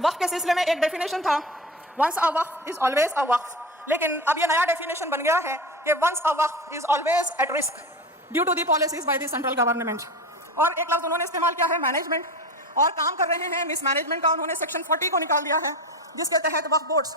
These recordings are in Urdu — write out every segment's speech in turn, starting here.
وقف کے سلسلے میں ایک ڈیفینیشن تھا ونس اے وقف از آلویز اے وقف، لیکن اب یہ نیا ڈیفینیشن بن گیا ہے کہ ونس اے وقف is always at risk due to the policies by the central government. اور ایک لفظ انہوں نے استعمال کیا ہے مینجمنٹ، اور کام کر رہے ہیں مس مینجمنٹ کا. انہوں نے سیکشن 40 کو نکال دیا ہے جس کے تحت وقف بورڈز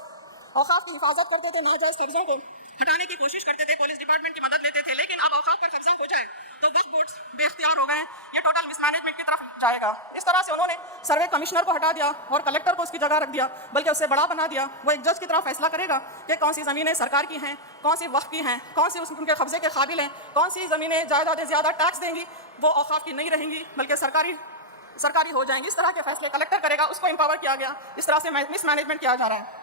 اوقاف کی حفاظت کرتے تھے، ناجائز قبضوں کو ہٹانے کی کوشش کرتے تھے، پولیس ڈپارٹمنٹ کی مدد لیتے تھے، لیکن اب اوقاف پر قبضہ ہو جائے تو وقف بورڈز بے اختیار ہو گئے. یہ ٹوٹل مس مینجمنٹ کی طرف جائے گا. اس طرح سے انہوں نے سروے کمشنر کو ہٹا دیا اور کلیکٹر کو اس کی جگہ رکھ دیا، بلکہ اسے بڑا بنا دیا. وہ ایک جج کی طرح فیصلہ کرے گا کہ کون سی زمینیں سرکار کی ہیں، کون سی وقف کی ہیں، کون سی ان کے قبضے کے قابل ہیں، کون سی زمینیں جائیدادیں زیادہ ٹیکس دیں گی وہ اوقاف کی نہیں رہیں گی بلکہ سرکاری ہو جائیں گی. اس طرح کے فیصلے کلیکٹر کرے گا. اس کو امپاور کیا گیا. اس طرح سے مس مینجمنٹ کیا جا رہا ہے.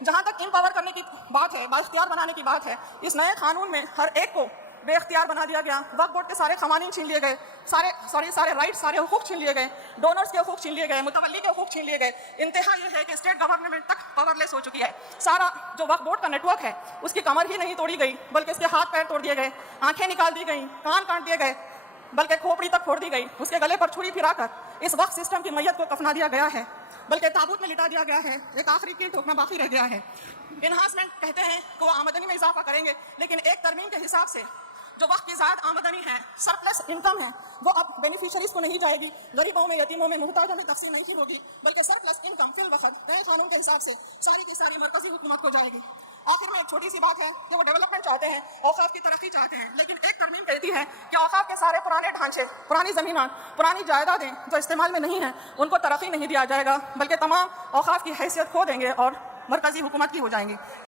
جہاں تک امپاور کرنے کی بات ہے، با اختیار بنانے کی بات ہے، اس نئے قانون میں ہر ایک کو بے اختیار بنا دیا گیا. وقف بورڈ کے سارے قوانین چھین لیے گئے، سارے رائٹ، سارے حقوق چھین لیے گئے، ڈونرز کے حقوق چھین لیے گئے، متولی کے حقوق چھین لیے گئے. انتہا یہ ہے کہ اسٹیٹ گورنمنٹ تک پاور لیس ہو چکی ہے. سارا جو وقف بورڈ کا نیٹ ورک ہے اس کی کمر ہی نہیں توڑی گئی بلکہ اس کے ہاتھ پیر توڑ دیے گئے، آنکھیں نکال دی گئیں، کان کاٹ دیے گئے، بلکہ کھوپڑی تک پھوڑ دی گئی. اس کے گلے پر چھری پھرا کر اس وقت سسٹم کی میت کو کفنا دیا گیا ہے، بلکہ تابوت میں لٹا دیا گیا ہے. ایک آخری کی ٹوکنا باقی رہ گیا ہے. انہانسمنٹ کہتے ہیں کہ وہ آمدنی میں اضافہ کریں گے، لیکن ایک ترمیم کے حساب سے جو وقت کی زائد آمدنی ہے، سرپلس انکم ہے، وہ اب بینیفیشریز کو نہیں جائے گی، غریبوں میں، یتیموں میں، محتاجوں میں تقسیم نہیں ہوگی، بلکہ سرپلس انکم فی الوقت نئے قانون کے حساب سے ساری کی ساری مرکزی حکومت کو جائے گی. آخر میں ایک چھوٹی سی بات ہے کہ وہ ڈیولپمنٹ چاہتے ہیں، اوقاف کی ترقی چاہتے ہیں، لیکن ایک ترمیم کہتی ہے کہ اوقاف کے سارے پرانے ڈھانچے، پرانی زمینیں، پرانی جائیدادیں جو استعمال میں نہیں ہیں ان کو ترقی نہیں دیا جائے گا، بلکہ تمام اوقاف کی حیثیت کھو دیں گے اور مرکزی حکومت کی ہو جائیں گی.